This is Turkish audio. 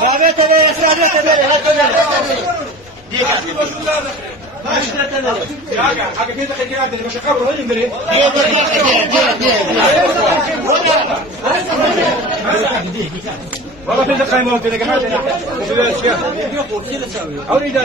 Davet eder, davet eder. والله في دقيقة ما بدك حاجة. أريد